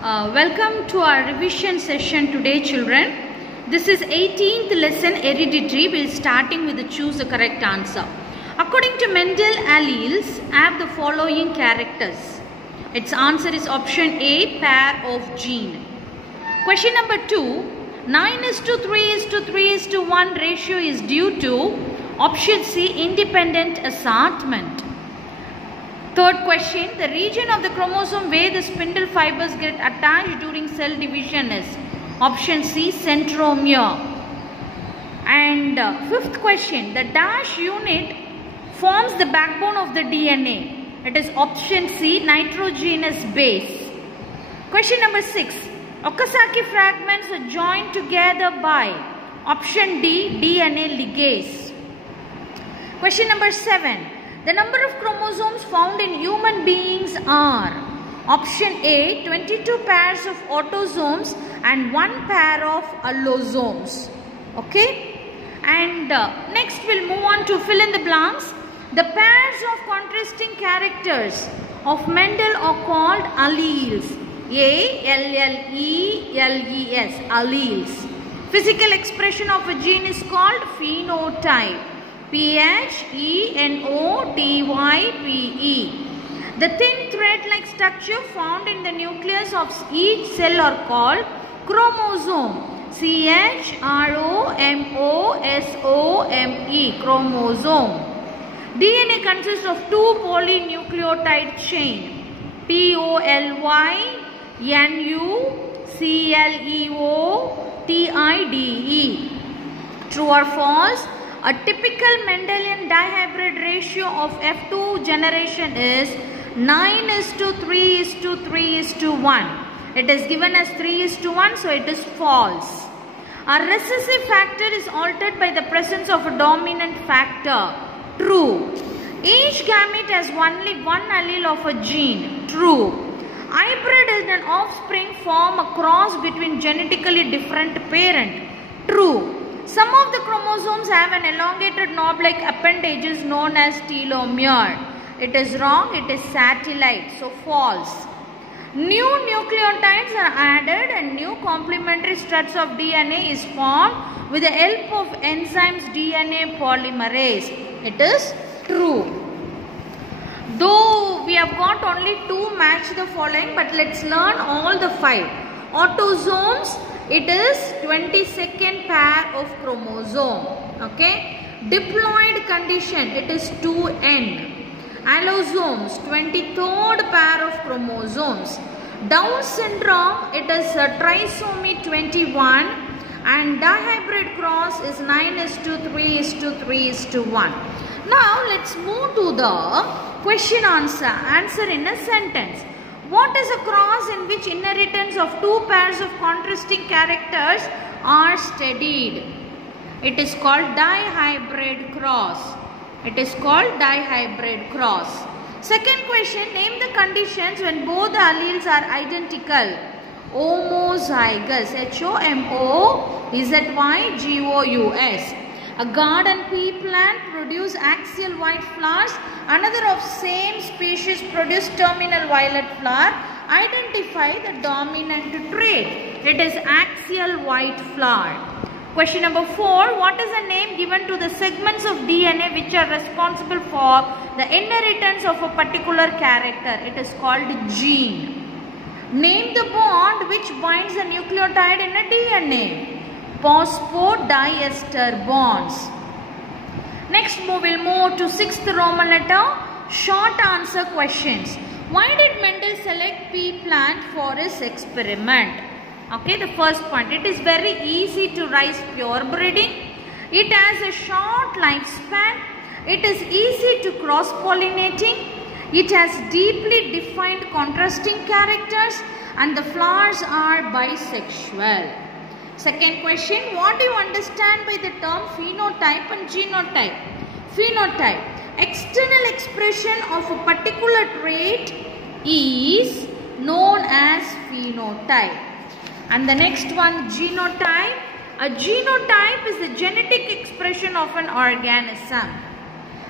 Welcome to our revision session today, children. This is 18th lesson, hereditary. We'll starting with the choose the correct answer. According to Mendel, alleles have the following characters. Its answer is option A, pair of gene. Question number 2, 9:3:3:1 ratio is due to option C, independent assortment. Third question, the region of the chromosome where the spindle fibers get attached during cell division is option C, centromere. And fifth question, the dash unit forms the backbone of the DNA. It is option C, nitrogenous base. Question number 6, Okazaki fragments are joined together by option D, DNA ligase. Question number 7, the number of chromosomes found in human beings are option A, 22 pairs of autosomes and 1 pair of allosomes. Okay, and next we'll move on to fill in the blanks. The pairs of contrasting characters of Mendel are called alleles. A-L-L-E-L-E-S, alleles. Physical expression of a gene is called phenotype. P-H-E-N-O-T-Y-P-E. The thin thread-like structure found in the nucleus of each cell are called chromosome. C-H-R-O-M-O-S-O-M-E, chromosome. DNA consists of 2 polynucleotide chain, P-O-L-Y-N-U-C-L-E-O-T-I-D-E. True or false? A typical Mendelian dihybrid ratio of F2 generation is 9:3:3:1. It is given as 3:1, so it is false. A recessive factor is altered by the presence of a dominant factor. True. Each gamete has only one allele of a gene. True. Hybrid is an offspring form a cross between genetically different parent. True. Some of the chromosomes have an elongated knob-like appendages known as telomere. It is wrong, it is satellite, so false. New nucleotides are added and new complementary strands of DNA is formed with the help of enzymes DNA polymerase. It is true. Though we have got only 2 match the following, but let's learn all the 5. Autosomes, it is 22nd pair of chromosome. Okay. Diploid condition, it is 2n. Allosomes, 23rd pair of chromosomes. Down syndrome, it is trisomy 21. And dihybrid cross is 9:3:3:1. Now let's move to the question answer in a sentence. What is a cross in which inheritance of 2 pairs of contrasting characters are studied? It is called dihybrid cross. It is called dihybrid cross. Second question, name the conditions when both the alleles are identical. Homozygous, H-O-M-O-Z-Y-G-O-U-S. A garden pea plant produce axial white flowers. Another of same species produce terminal violet flower. Identify the dominant trait. It is axial white flower. Question number 4. What is the name given to the segments of DNA which are responsible for the inheritance of a particular character? It is called gene. Name the bond which binds a nucleotide in a DNA. Phosphodiester bonds. Next we'll move to 6th Roman letter, short answer questions. Why did Mendel select pea plant for his experiment? Okay, the first point, it is very easy to raise pure breeding. It has a short lifespan. It is easy to cross pollinating. It has deeply defined contrasting characters and the flowers are bisexual. Second question, what do you understand by the term phenotype and genotype? Phenotype, external expression of a particular trait is known as phenotype. And the next one, genotype. A genotype is the genetic expression of an organism.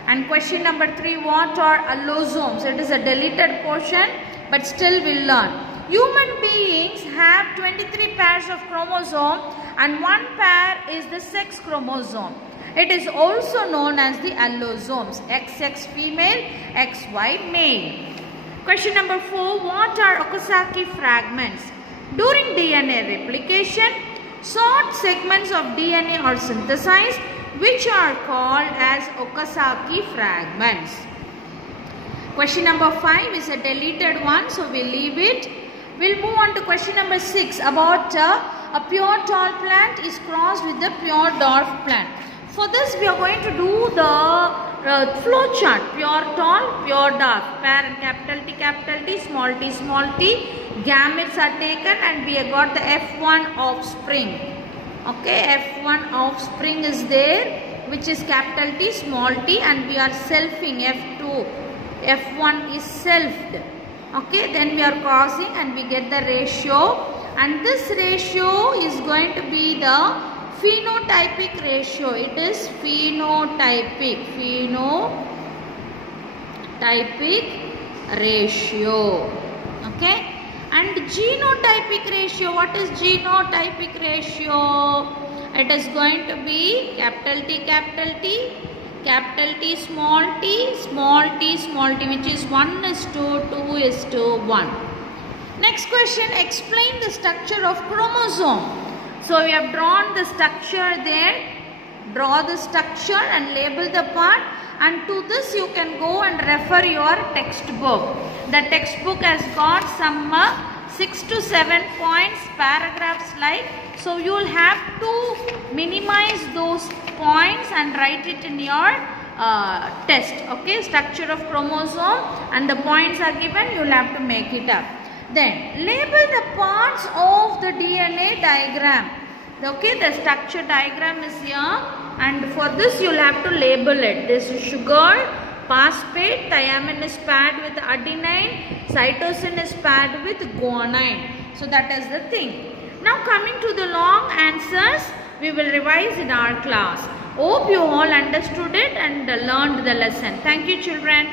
And question number 3, what are allosomes? It is a deleted portion, but still we'll learn. Human beings have 23 pairs of chromosomes and one pair is the sex chromosome. It is also known as the allosomes. XX female, XY male. Question number 4. What are Okazaki fragments? During DNA replication, short segments of DNA are synthesized, which are called as Okazaki fragments. Question number 5 is a deleted one, so we'll leave it. We'll move on to question number 6 about a pure tall plant is crossed with the pure dwarf plant. For this, we are going to do the flow chart. Pure tall, pure dwarf. Parent capital T, small t. Gametes are taken and we have got the F1 offspring. Okay, F1 offspring is there, which is capital T, small t, and we are selfing F2. F1 is selfed. Okay, then we are crossing and we get the ratio, and this ratio is going to be the phenotypic ratio. It is phenotypic ratio. Okay, and genotypic ratio. What is genotypic ratio? It is going to be capital T, small t, which is 1:2:1. Next question, explain the structure of chromosome. So we have drawn the structure there. Draw the structure and label the part, and to this you can go and refer your textbook. The textbook has got some 6 to 7 points, paragraphs like. So you will have to minimize those points and write it in your test. Okay, structure of chromosome, and the points are given, you will have to make it up. Then label the parts of the DNA diagram. Okay, the structure diagram is here, and for this you will have to label it. This is sugar, phosphate, thymine is paired with adenine, cytosine is paired with guanine. So that is the thing. Now coming to the long answers, we will revise in our class. Hope you all understood it and learned the lesson. Thank you, children.